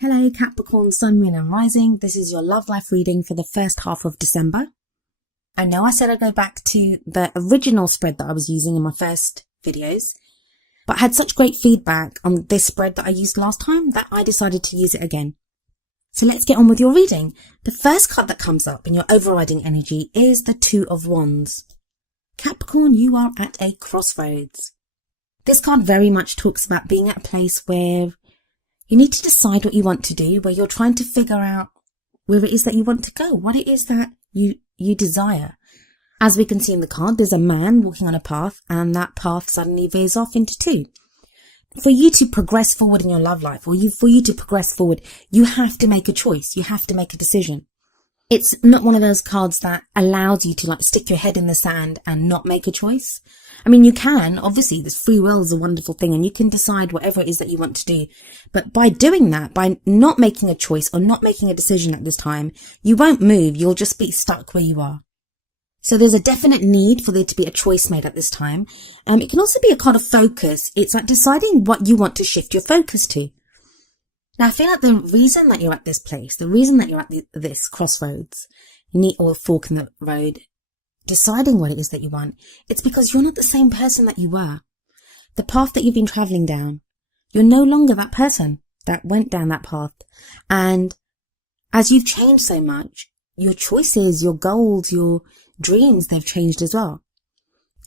Hello Capricorn, Sun, Moon and Rising. This is your love life reading for the first half of December. I know I said I'd go back to the original spread that I was using in my first videos, but I had such great feedback on this spread that I used last time that I decided to use it again. So let's get on with your reading. The first card that comes up in your overriding energy is the Two of Wands. Capricorn, you are at a crossroads. This card very much talks about being at a place where you need to decide what you want to do, where you're trying to figure out where it is that you want to go, what it is that you desire. As we can see in the card, there's a man walking on a path, and that path suddenly veers off into two. For you to progress forward in your love life, for you to progress forward, you have to make a choice. You have to make a decision. It's not one of those cards that allows you to stick your head in the sand and not make a choice. I mean, you can, obviously, this free will is a wonderful thing and you can decide whatever it is that you want to do. But by doing that, by not making a choice or not making a decision at this time, you won't move. You'll just be stuck where you are. So there's a definite need for there to be a choice made at this time. It can also be a card of focus. It's like deciding what you want to shift your focus to. Now, I feel like the reason that you're at this place, the reason that you're at this crossroads, or fork in the road, deciding what it is that you want, it's because you're not the same person that you were. The path that you've been traveling down, you're no longer that person that went down that path. And as you've changed so much, your choices, your goals, your dreams, they've changed as well.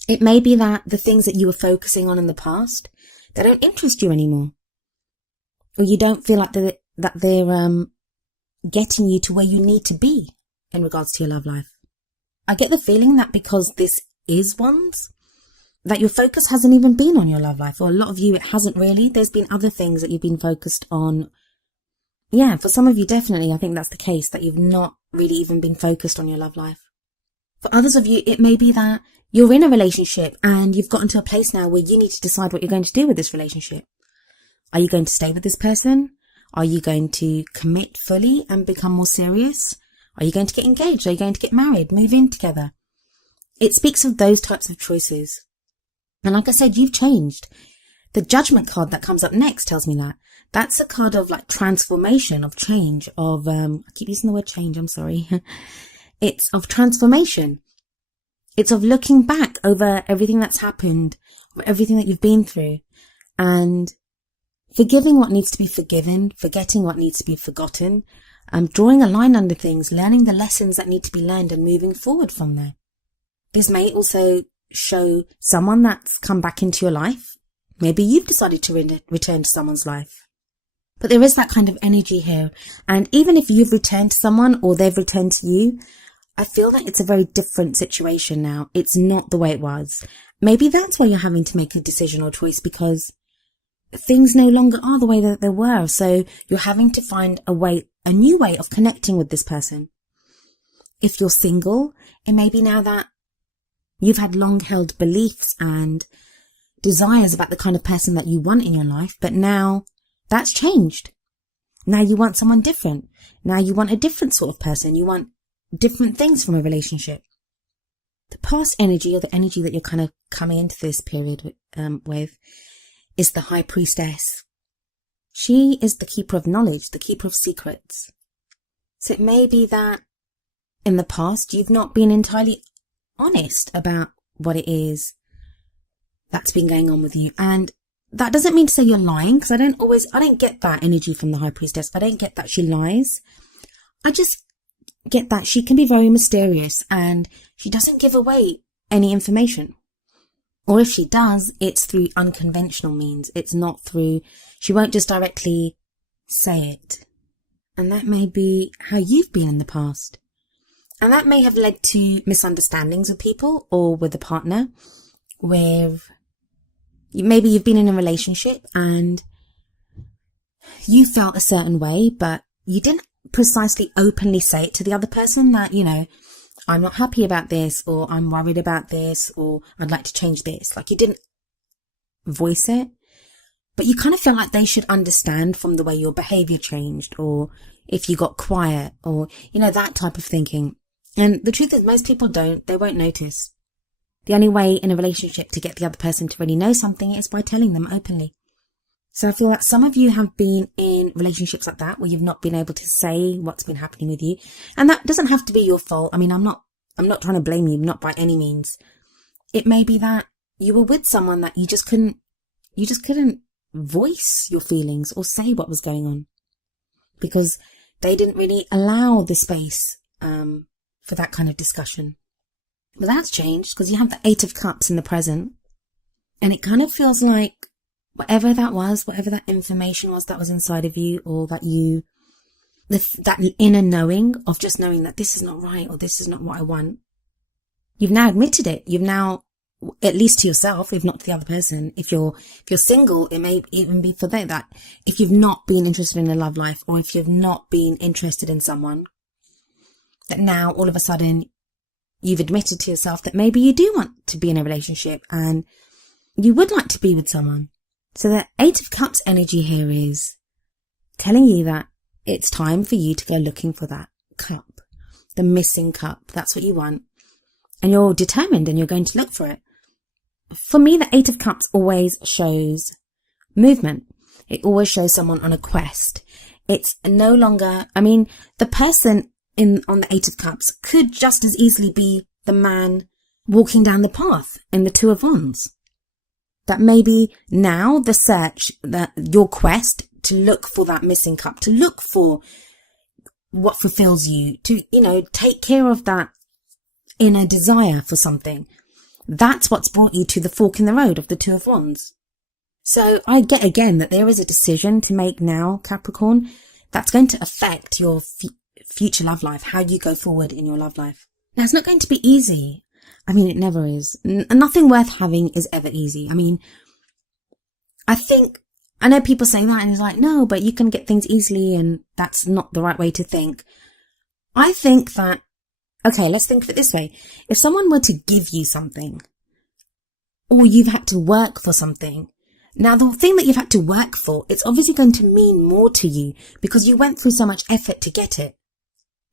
It may be that the things that you were focusing on in the past, they don't interest you anymore. Or you don't feel like they're getting you to where you need to be in regards to your love life. I get the feeling that because this is Wands, that your focus hasn't even been on your love life. Or a lot of you, it hasn't really. There's been other things that you've been focused on. Yeah, for some of you, definitely, I think that's the case, that you've not really even been focused on your love life. For others of you, it may be that you're in a relationship and you've gotten to a place now where you need to decide what you're going to do with this relationship. Are you going to stay with this person? Are you going to commit fully and become more serious? Are you going to get engaged? Are you going to get married, move in together? It speaks of those types of choices. And like I said, you've changed. The Judgment card that comes up next tells me that. That's a card of transformation, of change, of, I keep using the word change, I'm sorry. It's of transformation. It's of looking back over everything that's happened, everything that you've been through, and forgiving what needs to be forgiven, forgetting what needs to be forgotten, drawing a line under things, learning the lessons that need to be learned and moving forward from there. This may also show someone that's come back into your life. Maybe you've decided to return to someone's life. But there is that kind of energy here. And even if you've returned to someone or they've returned to you, I feel that it's a very different situation now. It's not the way it was. Maybe that's why you're having to make a decision or choice, because things no longer are the way that they were. So you're having to find a new way of connecting with this person. If you're single, it may be now that you've had long held beliefs and desires about the kind of person that you want in your life, but now that's changed. Now you want someone different. Now you want a different sort of person. You want different things from a relationship. The past energy, or the energy that you're kind of coming into this period with, is the High Priestess. She is the keeper of knowledge, the keeper of secrets. So it may be that in the past you've not been entirely honest about what it is that's been going on with you. And that doesn't mean to say you're lying, because I don't get that energy from the High Priestess. I don't get that she lies. I just get that she can be very mysterious and she doesn't give away any information. Or if she does, it's through unconventional means. It's not through, she won't just directly say it. And that may be how you've been in the past. And that may have led to misunderstandings with people or with a partner, where maybe you've been in a relationship and you felt a certain way, but you didn't precisely openly say it to the other person that, I'm not happy about this, or I'm worried about this, or I'd like to change this. You didn't voice it, but you kind of feel like they should understand from the way your behavior changed, or if you got quiet, or, that type of thinking. And the truth is, most people they won't notice. The only way in a relationship to get the other person to really know something is by telling them openly. So I feel that some of you have been in relationships like that, where you've not been able to say what's been happening with you. And that doesn't have to be your fault. I mean, I'm not trying to blame you, not by any means. It may be that you were with someone that you just couldn't voice your feelings or say what was going on, because they didn't really allow the space for that kind of discussion. But that's changed, because you have the 8 of Cups in the present, and it kind of feels like whatever that was, whatever that information was that was inside of you, or that that inner knowing of just knowing that this is not right, or this is not what I want, you've now admitted it. You've now, at least to yourself, if not to the other person. If you're single, it may even be for that if you've not been interested in a love life, or if you've not been interested in someone, that now all of a sudden you've admitted to yourself that maybe you do want to be in a relationship and you would like to be with someone. So the 8 of Cups energy here is telling you that it's time for you to go looking for that cup, the missing cup. That's what you want. And you're determined and you're going to look for it. For me, the 8 of Cups always shows movement. It always shows someone on a quest. It's no longer, the person on the 8 of Cups could just as easily be the man walking down the path in the 2 of Wands. That maybe now the search, your quest to look for that missing cup, to look for what fulfills you, to, take care of that inner desire for something. That's what's brought you to the fork in the road of the 2 of Wands. So I get again that there is a decision to make now, Capricorn, that's going to affect your future love life, how you go forward in your love life. Now, it's not going to be easy. It never is. Nothing worth having is ever easy. I know people say that and it's like, no, but you can get things easily, and that's not the right way to think. I think that, okay, let's think of it this way. If someone were to give you something, or you've had to work for something, now the thing that you've had to work for, it's obviously going to mean more to you because you went through so much effort to get it.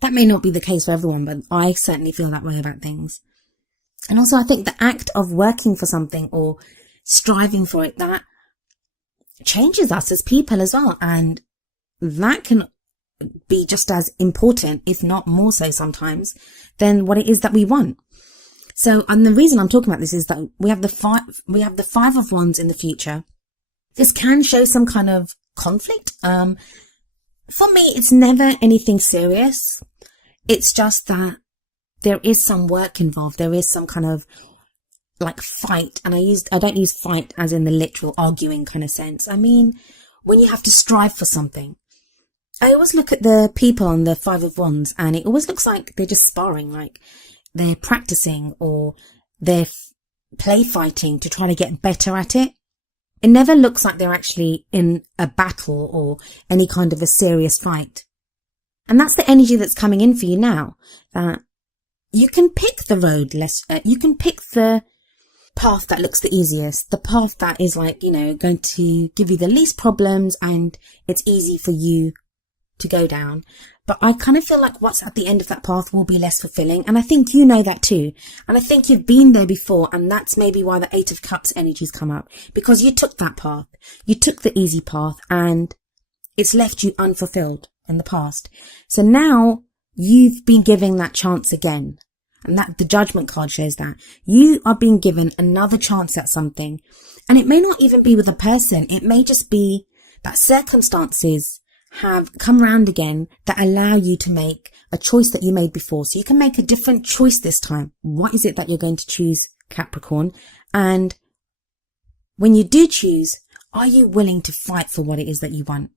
That may not be the case for everyone, but I certainly feel that way about things. And also I think the act of working for something or striving for it, that changes us as people as well. And that can be just as important, if not more so sometimes, than what it is that we want. So, and the reason I'm talking about this is that we have the 5 of Wands in the future. This can show some kind of conflict. For me, it's never anything serious. It's just that there is some work involved. There is some kind of like fight. And I don't use fight as in the literal arguing kind of sense. When you have to strive for something. I always look at the people on the 5 of Wands and it always looks like they're just sparring, like they're practicing or they're play fighting to try to get better at it. It never looks like they're actually in a battle or any kind of a serious fight. And that's the energy that's coming in for you now, that you can pick the road you can pick the path that looks the easiest, the path that is going to give you the least problems and it's easy for you to go down. But I kind of feel like what's at the end of that path will be less fulfilling. And I think you know that too. And I think you've been there before. And that's maybe why the 8 of Cups energies come up, because you took that path. You took the easy path and it's left you unfulfilled in the past. So now you've been given that chance again. And that the Judgment card shows that you are being given another chance at something. And it may not even be with a person. It may just be that circumstances have come round again that allow you to make a choice that you made before. So you can make a different choice this time. What is it that you're going to choose, Capricorn? And when you do choose, are you willing to fight for what it is that you want?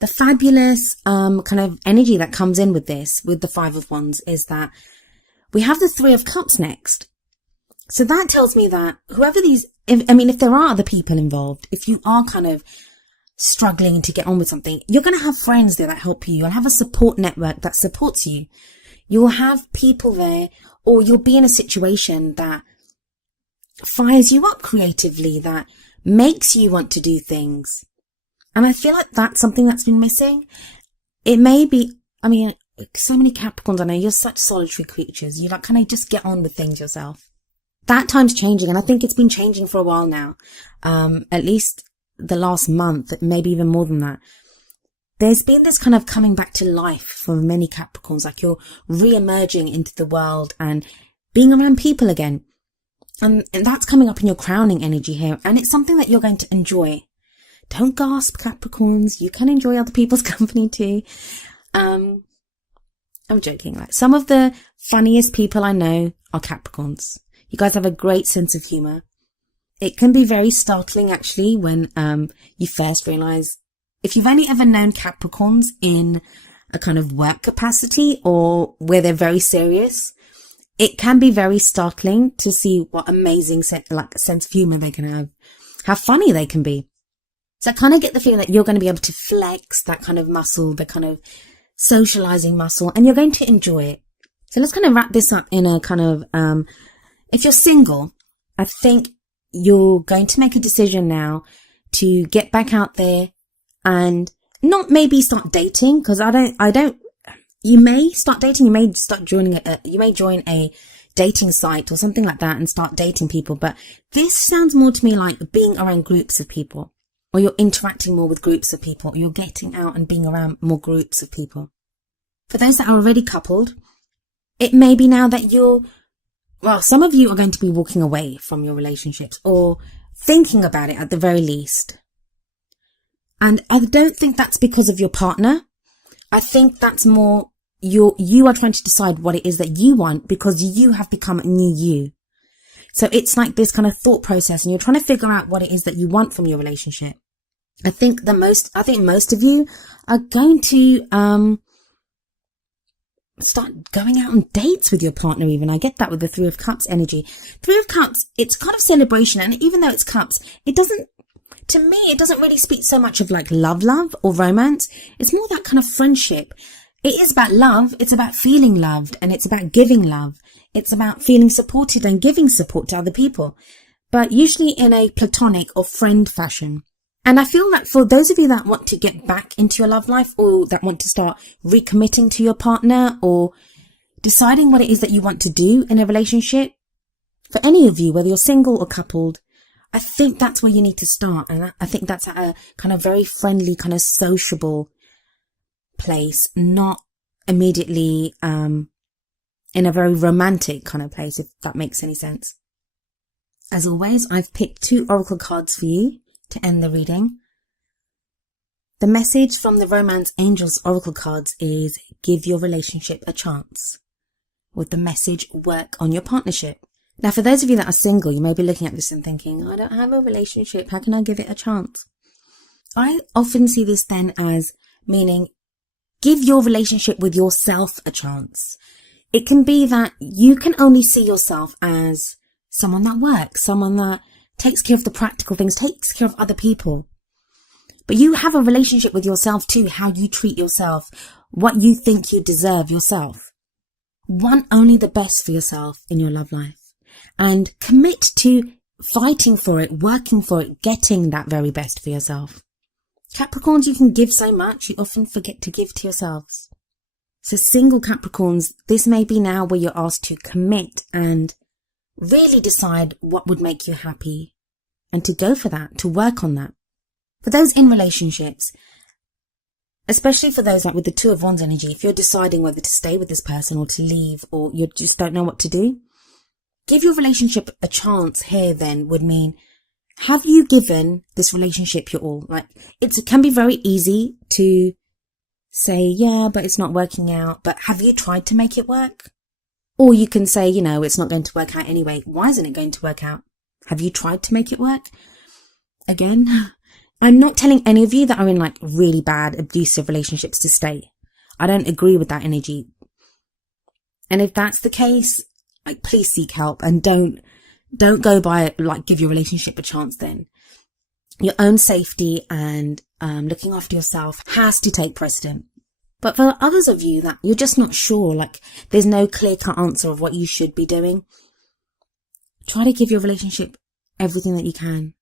The fabulous kind of energy that comes in with this, with the 5 of Wands, is that we have the 3 of Cups next. So that tells me that whoever if there are other people involved, if you are kind of struggling to get on with something, you're going to have friends there that help you. You'll have a support network that supports you. You'll have people there, or you'll be in a situation that fires you up creatively, that makes you want to do things. And I feel like that's something that's been missing. It may be, so many Capricorns, I know you're such solitary creatures. You kind of just get on with things yourself. That time's changing, and I think it's been changing for a while now. At least the last month, maybe even more than that, there's been this kind of coming back to life for many Capricorns, like you're re-emerging into the world and being around people again. And that's coming up in your crowning energy here. And it's something that you're going to enjoy. Don't gasp, Capricorns. You can enjoy other people's company too. I'm joking. Like, some of the funniest people I know are Capricorns. You guys have a great sense of humor. It can be very startling, actually, when you first realize, if you've only ever known Capricorns in a kind of work capacity or where they're very serious, it can be very startling to see what amazing sense of humor they can have, how funny they can be. So I kind of get the feeling that you're going to be able to flex that kind of muscle, the kind of socializing muscle, and you're going to enjoy it. So let's kind of wrap this up in a kind of, if you're single, I think you're going to make a decision now to get back out there and not maybe start dating, because you may start dating, you may start joining you may join a dating site or something like that and start dating people. But this sounds more to me like being around groups of people, or you're interacting more with groups of people, or you're getting out and being around more groups of people. For those that are already coupled, it may be now that some of you are going to be walking away from your relationships or thinking about it at the very least. And I don't think that's because of your partner. I think that's more you are trying to decide what it is that you want, because you have become a new you. So it's like this kind of thought process, and you're trying to figure out what it is that you want from your relationship. I think most of you are going to start going out on dates with your partner even. I get that with the Three of Cups energy. Three of Cups, it's kind of celebration, and even though it's cups, it doesn't really speak so much of like love or romance. It's more that kind of friendship. It is about love. It's about feeling loved, and it's about giving love. It's about feeling supported and giving support to other people, but usually in a platonic or friend fashion. And I feel that for those of you that want to get back into your love life, or that want to start recommitting to your partner, or deciding what it is that you want to do in a relationship, for any of you, whether you're single or coupled, I think that's where you need to start. And I think that's at a kind of very friendly, kind of sociable place, not immediately in a very romantic kind of place, if that makes any sense. As always, I've picked 2 oracle cards for you to end the reading. The message from the Romance Angels oracle cards is give your relationship a chance, with the message work on your partnership. Now, for those of you that are single, you may be looking at this and thinking, I don't have a relationship, how can I give it a chance? I often see this then as meaning give your relationship with yourself a chance. It can be that you can only see yourself as someone that works, someone that takes care of the practical things, takes care of other people. But you have a relationship with yourself too, how you treat yourself, what you think you deserve yourself. Want only the best for yourself in your love life, and commit to fighting for it, working for it, getting that very best for yourself. Capricorns, you can give so much, you often forget to give to yourselves. So single Capricorns, this may be now where you're asked to commit and really decide what would make you happy, and to go for that, to work on that. For those in relationships, especially for those like with the Two of Wands energy, if you're deciding whether to stay with this person or to leave, or you just don't know what to do, give your relationship a chance here then would mean, have you given this relationship your all? Like, it can be very easy to say, yeah, but it's not working out. But have you tried to make it work? Or you can say, it's not going to work out anyway. Why isn't it going to work out? Have you tried to make it work? Again, I'm not telling any of you that are in like really bad abusive relationships to stay. I don't agree with that energy. And if that's the case, like, please seek help, and don't go by like give your relationship a chance then. Your own safety and looking after yourself has to take precedent. But for others of you that you're just not sure, like there's no clear-cut answer of what you should be doing, try to give your relationship everything that you can.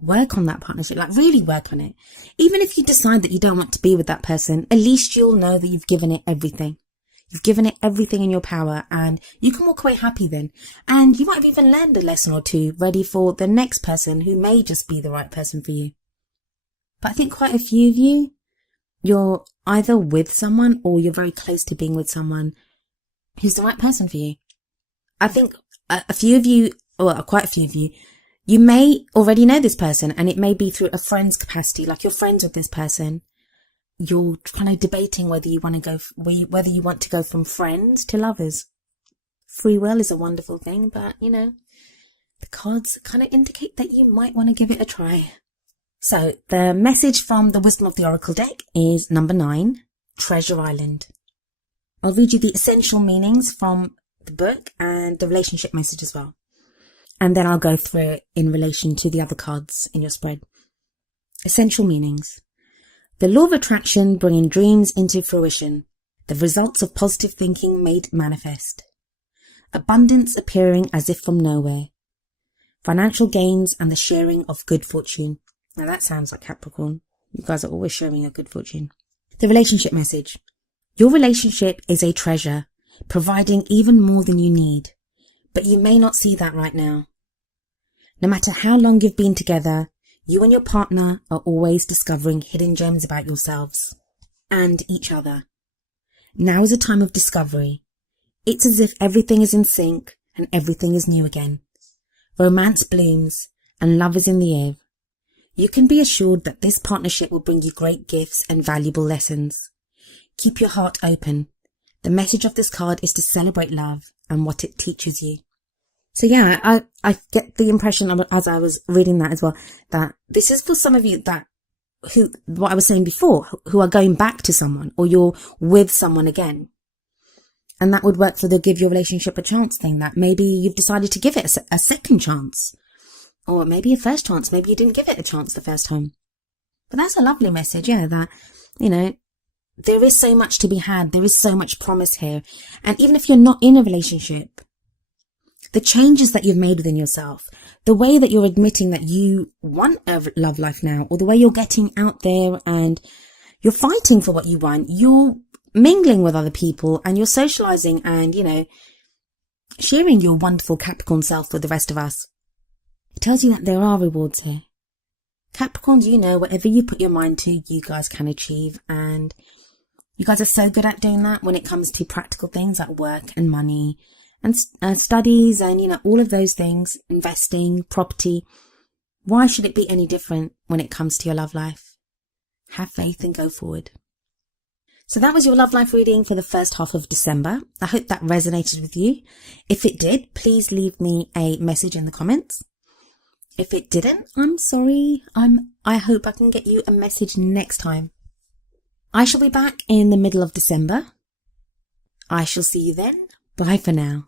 Work on that partnership, like really work on it. Even if you decide that you don't want to be with that person, at least you'll know that you've given it everything. You've given it everything in your power, and you can walk away happy then. And you might have even learned a lesson or two, ready for the next person who may just be the right person for you. But I think quite a few of you, you're either with someone or you're very close to being with someone who's the right person for you. I think a few of you, or quite a few of you, you may already know this person, and it may be through a friend's capacity, like you're friends with this person. You're kind of debating whether you want to go from friends to lovers. Free will is a wonderful thing, but the cards kind of indicate that you might want to give it a try. So the message from the Wisdom of the Oracle deck is number 9, Treasure Island. I'll read you the essential meanings from the book and the relationship message as well. And then I'll go through it in relation to the other cards in your spread. Essential meanings. The law of attraction bringing dreams into fruition. The results of positive thinking made manifest. Abundance appearing as if from nowhere. Financial gains and the sharing of good fortune. Now that sounds like Capricorn. You guys are always sharing your good fortune. The relationship message. Your relationship is a treasure, providing even more than you need. But you may not see that right now. No matter how long you've been together, you and your partner are always discovering hidden gems about yourselves and each other. Now is a time of discovery. It's as if everything is in sync and everything is new again. Romance blooms and love is in the air. You can be assured that this partnership will bring you great gifts and valuable lessons. Keep your heart open. The message of this card is to celebrate love and what it teaches you. So yeah, I get the impression as I was reading that as well, that this is for some of you what I was saying before, who are going back to someone, or you're with someone again. And that would work for the give your relationship a chance thing, that maybe you've decided to give it a second chance, or maybe a first chance. Maybe you didn't give it a chance the first time. But that's a lovely message, yeah, that, there is so much to be had. There is so much promise here. And even if you're not in a relationship, the changes that you've made within yourself, the way that you're admitting that you want a love life now, or the way you're getting out there and you're fighting for what you want, you're mingling with other people and you're socializing and, sharing your wonderful Capricorn self with the rest of us. It tells you that there are rewards here. Capricorns, whatever you put your mind to, you guys can achieve. And you guys are so good at doing that when it comes to practical things like work and money and studies and, all of those things, investing, property. Why should it be any different when it comes to your love life? Have faith and go forward. So that was your love life reading for the first half of December. I hope that resonated with you. If it did, please leave me a message in the comments. If it didn't, I'm sorry. I hope I can get you a message next time. I shall be back in the middle of December. I shall see you then. Bye for now.